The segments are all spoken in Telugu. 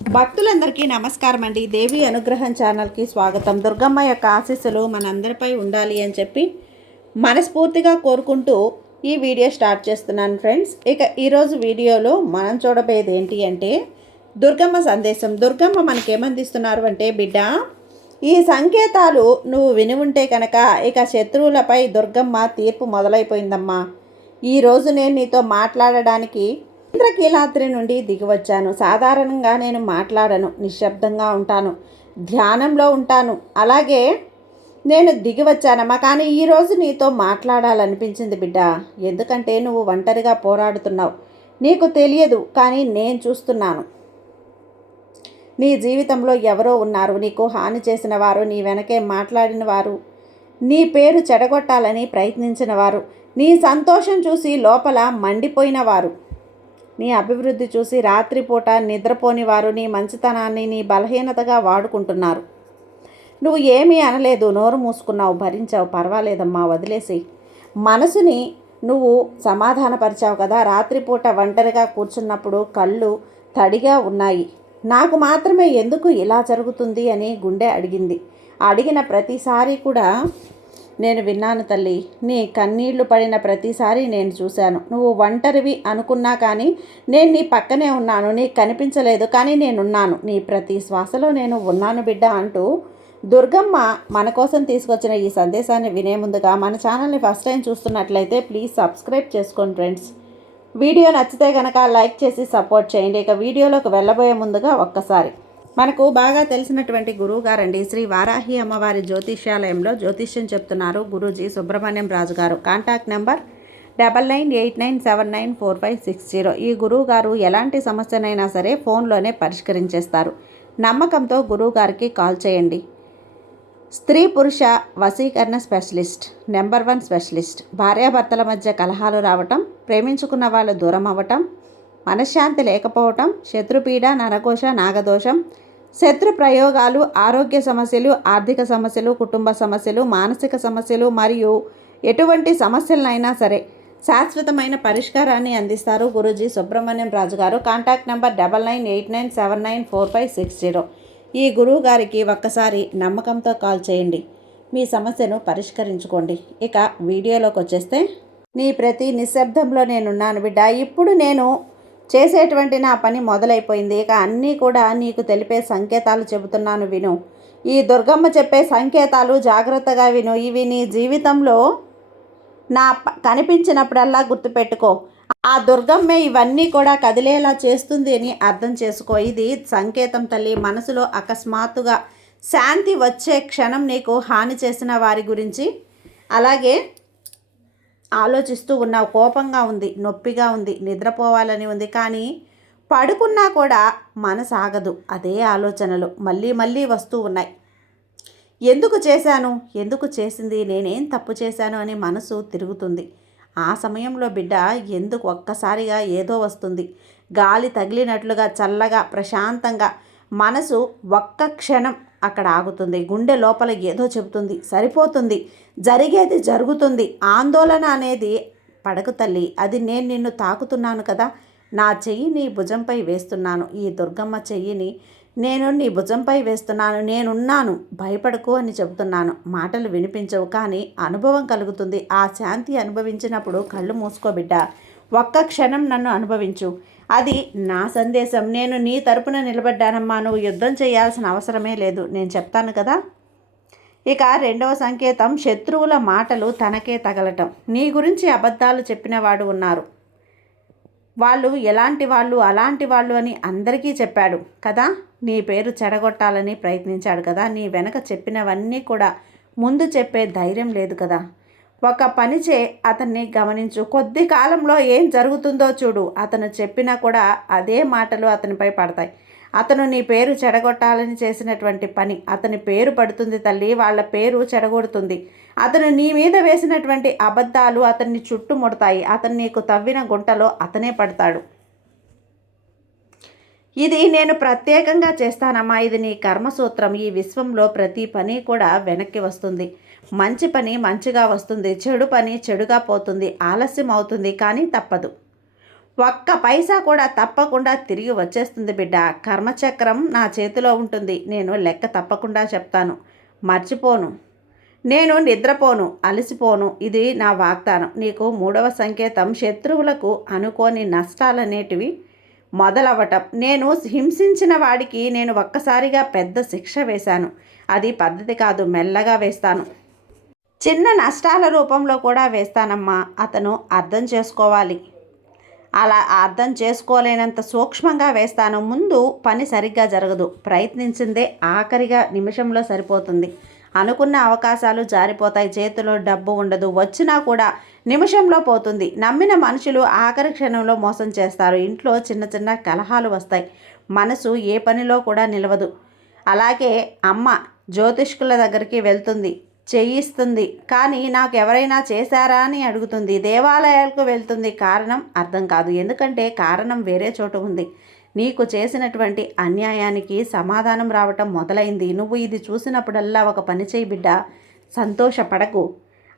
భక్తులందరికీ నమస్కారం అండి. దేవి అనుగ్రహం ఛానల్కి స్వాగతం. దుర్గమ్మ యొక్క ఆశీస్సులు మనందరిపై ఉండాలి అని చెప్పి మనస్ఫూర్తిగా కోరుకుంటూ ఈ వీడియో స్టార్ట్ చేస్తున్నాను ఫ్రెండ్స్. ఇక ఈరోజు వీడియోలో మనం చూడబోయేది ఏంటి అంటే దుర్గమ్మ సందేశం. దుర్గమ్మ మనకేమందిస్తున్నారు అంటే, బిడ్డ, ఈ సంకేతాలు నువ్వు విని ఉంటే కనుక ఇక శత్రువులపై దుర్గమ్మ తీర్పు మొదలైపోయిందమ్మా. ఈరోజు నేను నీతో మాట్లాడడానికి ఇంద్రకీలాద్రి నుండి దిగివచ్చాను. సాధారణంగా నేను మాట్లాడను, నిశ్శబ్దంగా ఉంటాను, ధ్యానంలో ఉంటాను. అలాగే నేను దిగివచ్చానమ్మా. కానీ ఈరోజు నీతో మాట్లాడాలనిపించింది బిడ్డ. ఎందుకంటే నువ్వు ఒంటరిగా పోరాడుతున్నావు. నీకు తెలియదు, కానీ నేను చూస్తున్నాను. నీ జీవితంలో ఎవరో ఉన్నారు, నీకు హాని చేసిన వారు, నీ వెనకే మాట్లాడిన వారు, నీ పేరు చెడగొట్టాలని ప్రయత్నించిన వారు, నీ సంతోషం చూసి లోపల మండిపోయిన వారు, నీ అభివృద్ధి చూసి రాత్రిపూట నిద్రపోని వారు నీ మంచితనాన్ని నీ బలహీనతగా వాడుకుంటున్నారు. నువ్వు ఏమీ అనలేదు, నోరు మూసుకున్నావు, భరించావు. పర్వాలేదమ్మా, వదిలేసి మనసుని నువ్వు సమాధానపరిచావు కదా. రాత్రిపూట ఒంటరిగా కూర్చున్నప్పుడు కళ్ళు తడిగా ఉన్నాయి. నాకు మాత్రమే ఎందుకు ఇలా జరుగుతుంది అని గుండె అడిగింది. అడిగిన ప్రతిసారి కూడా నేను విన్నాను తల్లి. నీ కన్నీళ్లు పడిన ప్రతిసారి నేను చూశాను. నువ్వు ఒంటరివి అనుకున్నా కానీ నేను నీ పక్కనే ఉన్నాను. నీకు కనిపించలేదు, కానీ నేనున్నాను. నీ ప్రతి శ్వాసలో నేను ఉన్నాను బిడ్డ అంటూ దుర్గమ్మ మన కోసం తీసుకొచ్చిన ఈ సందేశాన్ని వినే ముందుగా మన ఛానల్ని ఫస్ట్ టైం చూస్తున్నట్లయితే ప్లీజ్ సబ్స్క్రైబ్ చేసుకోండి ఫ్రెండ్స్. వీడియో నచ్చితే కనుక లైక్ చేసి సపోర్ట్ చేయండి. ఇక వీడియోలోకి వెళ్ళబోయే ముందుగా ఒక్కసారి మనకు బాగా తెలిసినటువంటి గురువు గారండి, శ్రీ వారాహి అమ్మవారి జ్యోతిష్యాలయంలో జ్యోతిష్యం చెప్తున్నారు గురూజీ సుబ్రహ్మణ్యం రాజు గారు. Contact number 9989794560. ఈ గురువు గారు ఎలాంటి సమస్యనైనా సరే ఫోన్లోనే పరిష్కరించేస్తారు. నమ్మకంతో గురువు గారికి కాల్ చేయండి. స్త్రీ పురుష వశీకరణ స్పెషలిస్ట్, నెంబర్ 1 స్పెషలిస్ట్. భార్యాభర్తల మధ్య కలహాలు రావటం, ప్రేమించుకున్న వాళ్ళు దూరం అవ్వటం, మనశ్శాంతి లేకపోవటం, శత్రుపీడ, నరఘోష, నాగదోషం, శత్రు ప్రయోగాలు, ఆరోగ్య సమస్యలు, ఆర్థిక సమస్యలు, కుటుంబ సమస్యలు, మానసిక సమస్యలు మరియు ఎటువంటి సమస్యలనైనా సరే శాశ్వతమైన పరిష్కారాన్ని అందిస్తారు గురూజీ సుబ్రహ్మణ్యం రాజు గారు. Contact number 9989794560. ఈ గురువు గారికి ఒక్కసారి నమ్మకంతో కాల్ చేయండి. మీ సమస్యను పరిష్కరించుకోండి. ఇక వీడియోలోకి వచ్చేస్తే, నీ ప్రతి నిశ్శబ్దంలో నేనున్నాను బిడ్డ. ఇప్పుడు నేను చేసేటువంటి నా పని మొదలైపోయింది. ఇక అన్నీ కూడా నీకు తెలిపే సంకేతాలు చెబుతున్నాను, విను. ఈ దుర్గమ్మ చెప్పే సంకేతాలు జాగ్రత్తగా విను. ఇవి నీ జీవితంలో కనిపించినప్పుడల్లా గుర్తుపెట్టుకో. ఆ దుర్గమ్మే ఇవన్నీ కూడా కదిలేలా చేస్తుంది అని అర్థం చేసుకో. ఇది సంకేతం తల్లి. మనసులో అకస్మాత్తుగా శాంతి వచ్చే క్షణం నీకు హాని చేసిన వారి గురించి అలాగే ఆలోచిస్తూ ఉన్నావు. కోపంగా ఉంది, నొప్పిగా ఉంది, నిద్రపోవాలని ఉంది, కానీ పడుకున్నా కూడా మనసు ఆగదు. అదే ఆలోచనలు మళ్ళీ మళ్ళీ వస్తూ ఉన్నాయి. ఎందుకు చేశాను, ఎందుకు చేసింది, నేనేం తప్పు చేశాను అని మనసు తిరుగుతుంది. ఆ సమయంలో బిడ్డ ఎందుకు ఒక్కసారిగా ఏదో వస్తుంది. గాలి తగిలినట్లుగా చల్లగా ప్రశాంతంగా మనసు ఒక్క క్షణం అక్కడ ఆగుతుంది. గుండె లోపల ఏదో చెబుతుంది, సరిపోతుంది, జరిగేది జరుగుతుంది. ఆందోళన అనేది పడకు తల్లి. అది నేను నిన్ను తాకుతున్నాను కదా. నా చెయ్యి నీ భుజంపై వేస్తున్నాను. ఈ దుర్గమ్మ చెయ్యిని నేను నీ భుజంపై వేస్తున్నాను. నేనున్నాను, భయపడకు అని చెబుతున్నాను. మాటలు వినిపించవు, కానీ అనుభవం కలుగుతుంది. ఆ శాంతి అనుభవించినప్పుడు కళ్ళు మూసుకో బిడ్డ. ఒక్క క్షణం నన్ను అనుభవించు. అది నా సందేశం. నేను నీ తరపున నిలబడ్డానమ్మా. నువ్వు యుద్ధం చేయాల్సిన అవసరమే లేదు, నేను చెప్తాను కదా. ఇక రెండవ సంకేతం, శత్రువుల మాటలు తనకే తగలటం. నీ గురించి అబద్ధాలు చెప్పిన వాడు ఉన్నారు. వాళ్ళు ఎలాంటి వాళ్ళు, అలాంటి వాళ్ళు అని అందరికీ చెప్పాడు కదా. నీ పేరు చెడగొట్టాలని ప్రయత్నించాడు కదా. నీ వెనక చెప్పినవన్నీ కూడా ముందు చెప్పే ధైర్యం లేదు కదా. ఒక పని అతన్ని గమనించు. కొద్ది కాలంలో ఏం జరుగుతుందో చూడు. అతను చెప్పినా కూడా అదే మాటలు అతనిపై పడతాయి. అతను నీ పేరు చెడగొట్టాలని చేసినటువంటి పని అతని పేరు పడుతుంది తల్లి. వాళ్ళ పేరు చెడగొడుతుంది. అతను నీ మీద వేసినటువంటి అబద్ధాలు అతన్ని చుట్టుముడతాయి. అతను నీకు తవ్విన గుంటలో అతనే పడతాడు. ఇది నేను ప్రత్యేకంగా చేస్తానమ్మా. ఇది నీ కర్మసూత్రం. ఈ విశ్వంలో ప్రతి పని కూడా వెనక్కి వస్తుంది. మంచి పని మంచిగా వస్తుంది, చెడు పని చెడుగా పోతుంది. ఆలస్యం అవుతుంది, కానీ తప్పదు. ఒక్క పైసా కూడా తప్పకుండా తిరిగి వచ్చేస్తుంది బిడ్డ. కర్మచక్రం నా చేతిలో ఉంటుంది. నేను లెక్క తప్పకుండా చెప్తాను, మర్చిపోను, నేను నిద్రపోను, అలసిపోను. ఇది నా వాగ్దానం. నీకు 3వ సంకేతం శత్రువులకు అనుకోని నష్టాలనేటివి మొదలవ్వటం. నేను హింసించిన వాడికి నేను ఒక్కసారిగా పెద్ద శిక్ష వేశాను. అది పద్ధతి కాదు, మెల్లగా వేస్తాను. చిన్న నష్టాల రూపంలో కూడా వేస్తానమ్మా. అతను అర్థం చేసుకోవాలి. అలా అర్థం చేసుకోలేనంత సూక్ష్మంగా వేస్తాను. ముందు పని సరిగ్గా జరగదు. ప్రయత్నించిందే ఆఖరిగా నిమిషంలో సరిపోతుంది. అనుకున్న అవకాశాలు జారిపోతాయి. చేతిలో డబ్బు ఉండదు. వచ్చినా కూడా నిమిషంలో పోతుంది. నమ్మిన మనుషులు ఆఖరి క్షణంలో మోసం చేస్తారు. ఇంట్లో చిన్న చిన్న కలహాలు వస్తాయి. మనసు ఏ పనిలో కూడా నిలవదు. అలాగే అమ్మ జ్యోతిష్కుల దగ్గరికి వెళ్తుంది, చేయిస్తుంది, కానీ నాకు ఎవరైనా చేశారా అని అడుగుతుంది. దేవాలయాలకు వెళ్తుంది, కారణం అర్థం కాదు. ఎందుకంటే కారణం వేరే చోట ఉంది. నీకు చేసినటువంటి అన్యాయానికి సమాధానం రావటం మొదలైంది. నువ్వు ఇది చూసినప్పుడల్లా ఒక పని చేయి బిడ్డ, సంతోషపడకు.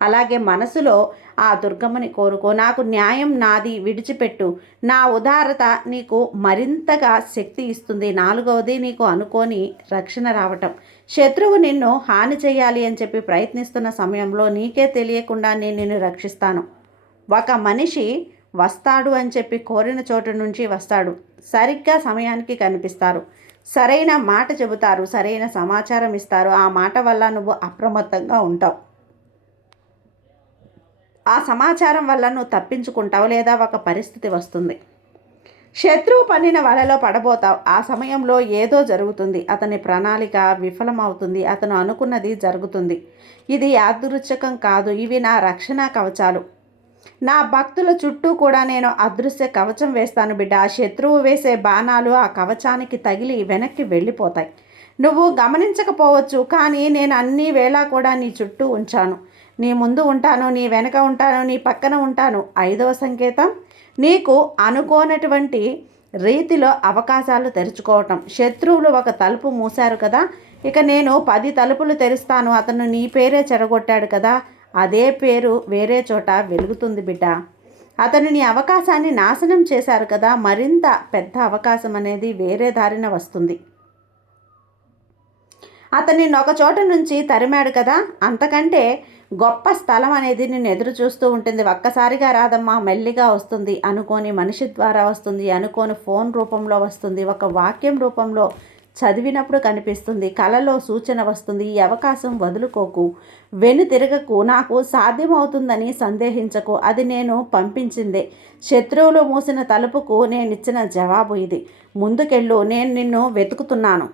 అలాగే మనసులో ఆ దుర్గమ్మని కోరుకో. నాకు న్యాయం నాది, విడిచిపెట్టు. నా ఉదారత నీకు మరింతగా శక్తి ఇస్తుంది. 4వది నీకు అనుకోని రక్షణ రావటం. శత్రువు నిన్ను హాని చేయాలి అని చెప్పి ప్రయత్నిస్తున్న సమయంలో నీకే తెలియకుండా నేను నిన్ను రక్షిస్తాను. ఒక మనిషి వస్తాడు అని చెప్పి కోరిన చోటు నుంచి వస్తాడు. సరిగ్గా సమయానికి కనిపిస్తారు. సరైన మాట చెబుతారు, సరైన సమాచారం ఇస్తారు. ఆ మాట వల్ల నువ్వు అప్రమత్తంగా ఉంటావు. ఆ సమాచారం వల్ల నువ్వు తప్పించుకుంటావు, లేదా ఒక పరిస్థితి వస్తుంది. శత్రువు పన్నిన వలలో పడబోతావు. ఆ సమయంలో ఏదో జరుగుతుంది. అతని ప్రణాళిక విఫలమవుతుంది. అతను అనుకున్నది జరుగుతుంది. ఇది యాదృచ్ఛికం కాదు. ఇవి నా రక్షణ కవచాలు. నా భక్తుల చుట్టూ కూడా నేను అదృశ్య కవచం వేస్తాను బిడ్డ. ఆ శత్రువు వేసే బాణాలు ఆ కవచానికి తగిలి వెనక్కి వెళ్ళిపోతాయి. నువ్వు గమనించకపోవచ్చు, కానీ నేను అన్ని వేళ కూడా నీ చుట్టూ ఉంచాను. నీ ముందు ఉంటాను, నీ వెనక ఉంటాను, నీ పక్కన ఉంటాను. 5వ సంకేతం నీకు అనుకోనటువంటి రీతిలో అవకాశాలు తెరుచుకోవటం. శత్రువులు ఒక తలుపు మూశారు కదా, ఇక నేను 10 తలుపులు తెరుస్తాను. అతను నీ పేరే చెడగొట్టాడు కదా, అదే పేరు వేరే చోట వెలుగుతుంది బిడ్డ. అతను నీ అవకాశాన్ని నాశనం చేశారు కదా, మరింత పెద్ద అవకాశం అనేది వేరే దారిన వస్తుంది. అతన్ని ఒక చోట నుంచి తరిమాడు కదా, అంతకంటే గొప్ప స్థలం అనేది నేను ఎదురు చూస్తూ ఉంటుంది. ఒక్కసారిగా రాదమ్మా, మెల్లిగా వస్తుంది. అనుకోని మనిషి ద్వారా వస్తుంది, అనుకోని ఫోన్ రూపంలో వస్తుంది, ఒక వాక్యం రూపంలో చదివినప్పుడు కనిపిస్తుంది, కలలో సూచన వస్తుంది. ఈ అవకాశం వదులుకోకు, వెనుతిరగకు. నాకు సాధ్యమవుతుందని సందేహించకు. అది నేను పంపించిందే. శత్రువులు మూసిన తలుపుకు నేనిచ్చిన జవాబు ఇది. ముందుకెళ్ళు, నేను నిన్ను వెతుకుతున్నాను.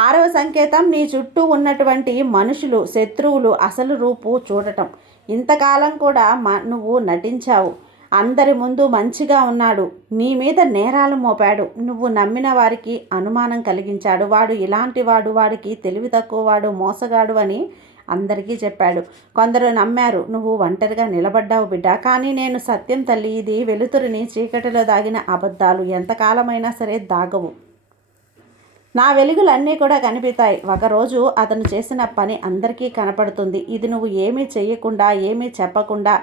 6వ సంకేతం నీ చుట్టూ ఉన్నటువంటి మనుషులు, శత్రువులు అసలు రూపు చూడటం. ఇంతకాలం కూడా నువ్వు నటించావు. అందరి ముందు మంచిగా ఉన్నాడు, నీ మీద నేరాలు మోపాడు. నువ్వు నమ్మిన వారికి అనుమానం కలిగించాడు. వాడు ఇలాంటి వాడు, వాడికి తెలివి తక్కువ వాడు, మోసగాడు అని అందరికీ చెప్పాడు. కొందరు నమ్మారు. నువ్వు ఒంటరిగా నిలబడ్డావు బిడ్డ. కానీ నేను సత్యం తల్లి. ఇది వెలుతురిని చీకటిలో దాగిన అబద్ధాలు ఎంతకాలమైనా సరే దాగవు. నా వెలుగులన్నీ కూడా కనిపిస్తాయి. ఒకరోజు అతను చేసిన పని అందరికీ కనపడుతుంది. ఇది నువ్వు ఏమీ చెయ్యకుండా, ఏమీ చెప్పకుండా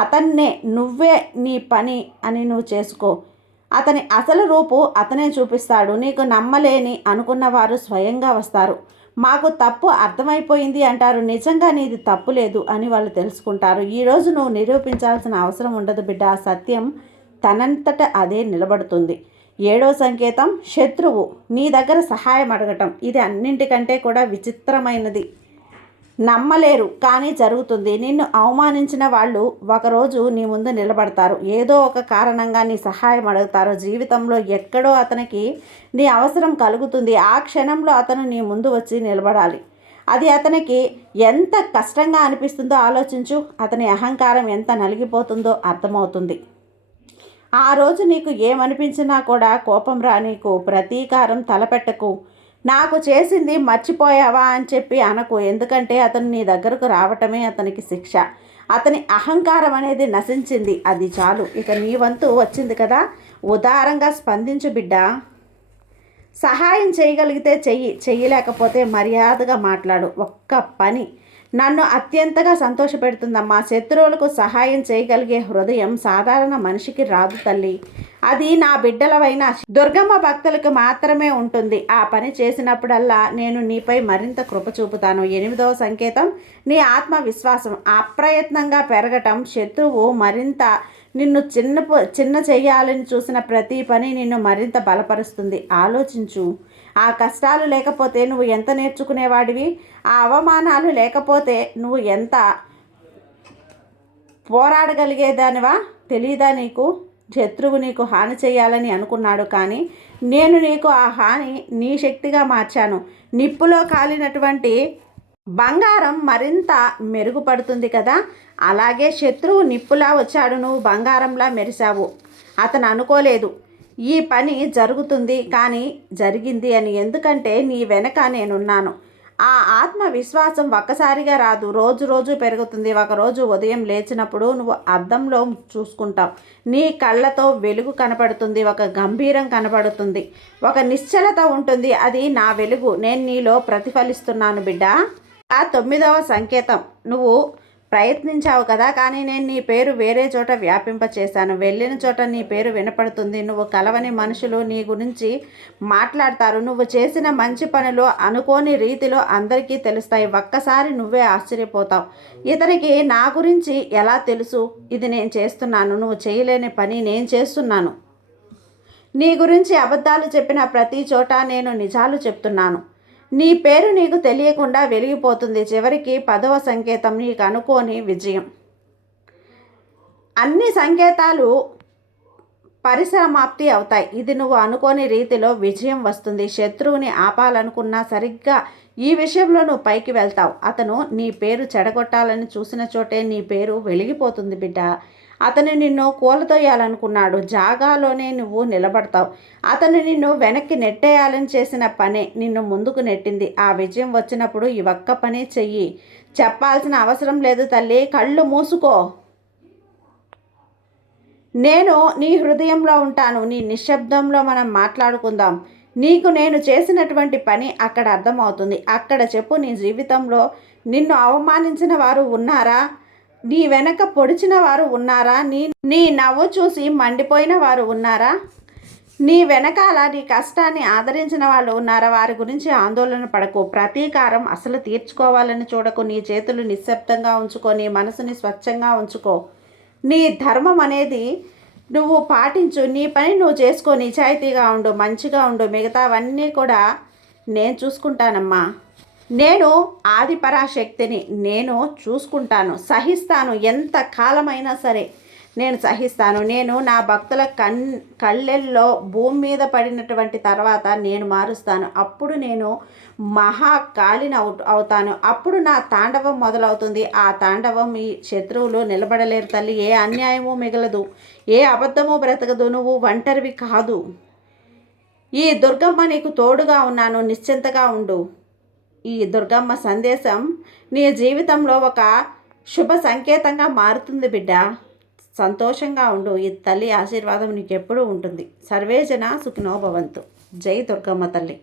అతన్నే నువ్వే నీ పని అని నువ్వు చేసుకో. అతని అసలు రూపు అతనే చూపిస్తాడు. నీకు నమ్మలేని అనుకున్న వారు స్వయంగా వస్తారు. మాకు తప్పు అర్థమైపోయింది అంటారు. నిజంగా నీది తప్పు లేదు అని వాళ్ళు తెలుసుకుంటారు. ఈరోజు నువ్వు నిరూపించాల్సిన అవసరం ఉండదు బిడ్డ. సత్యం తనంతట అదే నిలబడుతుంది. 7వ సంకేతం శత్రువు నీ దగ్గర సహాయం అడగటం. ఇది అన్నింటికంటే కూడా విచిత్రమైనది. నమ్మలేరు, కానీ జరుగుతుంది. నిన్ను అవమానించిన వాళ్ళు ఒకరోజు నీ ముందు నిలబడతారు. ఏదో ఒక కారణంగా నీ సహాయం అడుగుతారు. జీవితంలో ఎక్కడో అతనికి నీ అవసరం కలుగుతుంది. ఆ క్షణంలో అతను నీ ముందు వచ్చి నిలబడాలి. అది అతనికి ఎంత కష్టంగా అనిపిస్తుందో ఆలోచించు. అతని అహంకారం ఎంత నలిగిపోతుందో అర్థమవుతుంది. ఆ రోజు నీకు ఏమనిపించినా కూడా కోపం రా, నీకు ప్రతీకారం తలపెట్టకు. నాకు చేసింది మర్చిపోయావా అని చెప్పి అనకు. ఎందుకంటే అతను నీ దగ్గరకు రావటమే అతనికి శిక్ష. అతని అహంకారం అనేది నశించింది, అది చాలు. ఇక నీ వంతు వచ్చింది కదా, ఉదారంగా స్పందించు బిడ్డ. సహాయం చేయగలిగితే చెయ్యి, చెయ్యలేకపోతే మర్యాదగా మాట్లాడు. ఒక్క పని నన్ను అత్యంతగా సంతోషపెడుతుందమ్మా. శత్రువులకు సహాయం చేయగలిగే హృదయం సాధారణ మనిషికి రాదు తల్లి. అది నా బిడ్డలవైన దుర్గమ్మ భక్తులకు మాత్రమే ఉంటుంది. ఆ పని చేసినప్పుడల్లా నేను నీపై మరింత కృప చూపుతాను. 8వ సంకేతం నీ ఆత్మవిశ్వాసం అప్రయత్నంగా పెరగటం. శత్రువు మరింత నిన్ను చిన్న చేయాలని చూసిన ప్రతి పని నిన్ను మరింత బలపరుస్తుంది. ఆలోచించు, ఆ కష్టాలు లేకపోతే నువ్వు ఎంత నేర్చుకునేవాడివి? ఆ అవమానాలు లేకపోతే నువ్వు ఎంత పోరాడగలిగేదానివా? తెలీదా నీకు? శత్రువు నీకు హాని చేయాలని అనుకున్నాడు, కానీ నేను నీకు ఆ హాని నీ శక్తిగా మార్చాను. నిప్పులో కాలినటువంటి బంగారం మరింత మెరుగుపడుతుంది కదా, అలాగే శత్రువు నిప్పులా వచ్చాడు, నువ్వు బంగారంలా మెరిశావు. అతను అనుకోలేదు ఈ పని జరుగుతుంది, కానీ జరిగింది అని. ఎందుకంటే నీ వెనక నేనున్నాను. ఆ ఆత్మవిశ్వాసం ఒక్కసారిగా రాదు, రోజు రోజు పెరుగుతుంది. ఒకరోజు ఉదయం లేచినప్పుడు నువ్వు అద్దంలో చూసుకుంటావు. నీ కళ్ళతో వెలుగు కనపడుతుంది, ఒక గంభీరం కనపడుతుంది, ఒక నిశ్చలత ఉంటుంది. అది నా వెలుగు. నేను నీలో ప్రతిఫలిస్తున్నాను బిడ్డ. ఆ 9వ సంకేతం నువ్వు ప్రయత్నించావు కదా, కానీ నేను నీ పేరు వేరే చోట వ్యాపింపచేశాను. వెళ్ళిన చోట నీ పేరు వినపడుతుంది. నువ్వు కలవని మనుషులు నీ గురించి మాట్లాడతారు. నువ్వు చేసిన మంచి పనులు అనుకోని రీతిలో అందరికీ తెలుస్తాయి. ఒక్కసారి నువ్వే ఆశ్చర్యపోతావు, ఇతనికి నా గురించి ఎలా తెలుసు? ఇది నేను చేస్తున్నాను, నువ్వు చేయలేని పని నేను చేస్తున్నాను. నీ గురించి అబద్ధాలు చెప్పిన ప్రతి చోట నేను నిజాలు చెప్తున్నాను. నీ పేరు నీకు తెలియకుండా వెలిగిపోతుంది. చివరికి 10వ సంకేతం నీకు అనుకోని విజయం. అన్ని సంకేతాలు పరిసమాప్తి అవుతాయి. ఇది నువ్వు అనుకోని రీతిలో విజయం వస్తుంది. శత్రువుని ఆపాలనుకున్నా సరిగ్గా ఈ విషయంలో నువ్వు పైకి వెళ్తావు. అతను నీ పేరు చెడగొట్టాలని చూసిన చోటే నీ పేరు వెలిగిపోతుంది బిడ్డ. అతను నిన్ను కూలతోయాలనుకున్నాడు, జాగాలోనే నువ్వు నిలబడతావు. అతను నిన్ను వెనక్కి నెట్టేయాలని చేసిన పనే నిన్ను ముందుకు నెట్టింది. ఆ విజయం వచ్చినప్పుడు ఈ ఒక్క పని చెయ్యి. చెప్పాల్సిన అవసరం లేదు తల్లి, కళ్ళు మూసుకో. నేను నీ హృదయంలో ఉంటాను. నీ నిశ్శబ్దంలో మనం మాట్లాడుకుందాం. నీకు నేను చేసినటువంటి పని అక్కడ అర్థమవుతుంది. అక్కడ చెప్పు, నీ జీవితంలో నిన్ను అవమానించిన వారు ఉన్నారా? నీ వెనక పొడిచిన వారు ఉన్నారా? నీ నవ్వు చూసి మండిపోయిన వారు ఉన్నారా? నీ వెనకాల నీ కష్టాన్ని ఆదరించిన వాళ్ళు ఉన్నారా? వారి గురించి ఆందోళన పడకు. ప్రతీకారం అసలు తీర్చుకోవాలని చూడకు. నీ చేతులు నిశ్శబ్దంగా ఉంచుకో, నీ మనసుని స్వచ్ఛంగా ఉంచుకో. నీ ధర్మం అనేది నువ్వు పాటించు. నీ పని నువ్వు చేసుకో. నిజాయితీగా ఉండు, మంచిగా ఉండు. మిగతావన్నీ కూడా నేను చూసుకుంటానమ్మా. నేను ఆదిపరాశక్తిని, నేను చూసుకుంటాను, సహిస్తాను. ఎంత కాలమైనా సరే నేను సహిస్తాను. నేను నా భక్తుల కళ్ళెల్లో భూమి మీద పడినటువంటి తర్వాత నేను మారుస్తాను. అప్పుడు నేను మహాకాళిని అవుతాను. అప్పుడు నా తాండవం మొదలవుతుంది. ఆ తాండవం ఈ శత్రువులు నిలబడలేరు తల్లి. ఏ అన్యాయము మిగలదు, ఏ అబద్ధము బ్రతకదు. నువ్వు ఒంటరివి కాదు. ఈ దుర్గమ్మ నీకు తోడుగా ఉన్నాను, నిశ్చింతగా ఉండు. ఈ దుర్గమ్మ సందేశం నీ జీవితంలో ఒక శుభ సంకేతంగా మారుతుంది బిడ్డ. సంతోషంగా ఉండు. ఈ తల్లి ఆశీర్వాదం నీకు ఎప్పుడూ ఉంటుంది. సర్వేజన సుఖినో భవంతు. జై దుర్గమ్మ తల్లి.